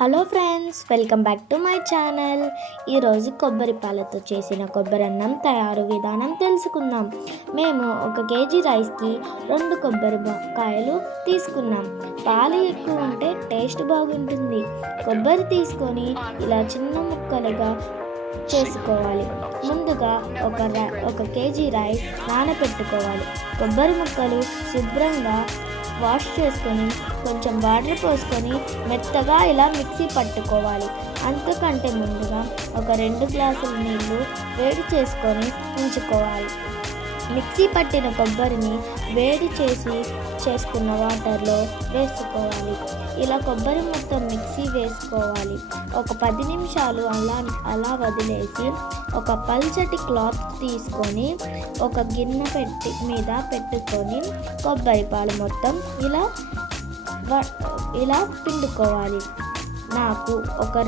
Hello friends, welcome back to my channel. ఈరోజు కొబ్బరి పాలతో చేసిన కొబ్బరి అన్నం తయారు విధానం తెలుసుకుందాం. మేము 1 కేజీ రైస్కి 2 కొబ్బరి కాయలు తీసుకున్నాం. పాలు ఎక్కువ ఉంటే టేస్ట్ బాగుంటుంది. కొబ్బరి తీసుకొని ఇలా చిన్న ముక్కలుగా చేసుకోవాలి. ముందుగా 1 కేజీ రైస్ నానబెట్టుకోవాలి. కొబ్బరి ముక్కలు శుభ్రంగా వాష్ చేసుకొని కొంచెం వాటర్ పోసుకొని మెత్తగా ఇలా మిక్సీ పట్టుకోవాలి. అంతకంటే ముందుగా 2 గ్లాసుల నీళ్ళు వేడి చేసుకొని ఉంచుకోవాలి. మిక్సీ పట్టిన కొబ్బరిని వేడి చేసుకున్న వాటర్లో వేసుకోవాలి. ఇలా కొబ్బరి మొత్తం మిక్సీ వేసుకోవాలి. 10 నిమిషాలు అలా వదిలేసి ఒక పల్చటి క్లాత్ తీసుకొని ఒక గిన్నె మీద పెట్టుకొని కొబ్బరి పాలు మొత్తం ఇలా పిండుకోవాలి. నాకు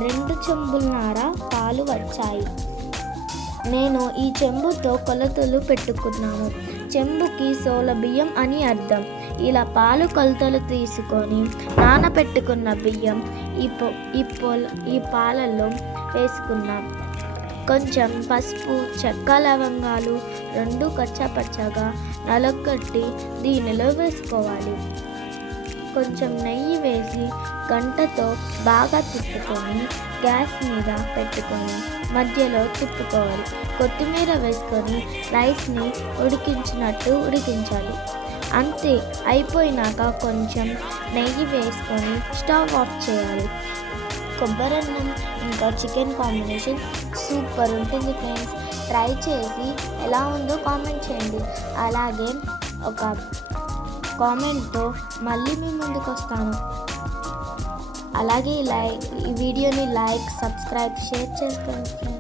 2 చెంబులన్నర పాలు వచ్చాయి. నేను ఈ చెంబుతో కొలతలు పెట్టుకున్నాను. చెంబుకి సోల బియ్యం అని అర్థం. ఇలా పాలు కొలతలు తీసుకొని నానబెట్టుకున్న బియ్యం ఈ పాలల్లో వేసుకున్నాం. కొంచెం పసుపు, చెక్క, లవంగాలు 2 కచ్చాపచ్చాగా నలగొట్టి దీనిలో వేసుకోవాలి. కొంచెం నెయ్యి వేసి గంటతో బాగా తిప్పుకొని గ్యాస్ మీద పెట్టుకొని మధ్యలో తిప్పుకోవాలి. కొత్తిమీర వేసుకొని రైస్ని ఉడికించినట్టు ఉడికించాలి. అంతే, అయిపోయినాక కొంచెం నెయ్యి వేసుకొని స్టవ్ ఆఫ్ చేయాలి. కొబ్బరి అన్నం ఇంకా చికెన్ కాంబినేషన్ సూపర్ ఉంటుంది ఫ్రెండ్స్. ట్రై చేసి ఎలా ఉందో కామెంట్ చేయండి. అలాగే ఒక కామెంట్తో మళ్ళీ మీ ముందుకు వస్తాను. అలాగే ఈ వీడియోని లైక్, సబ్స్క్రైబ్, షేర్ చేసుకోండి ఫ్రెండ్స్.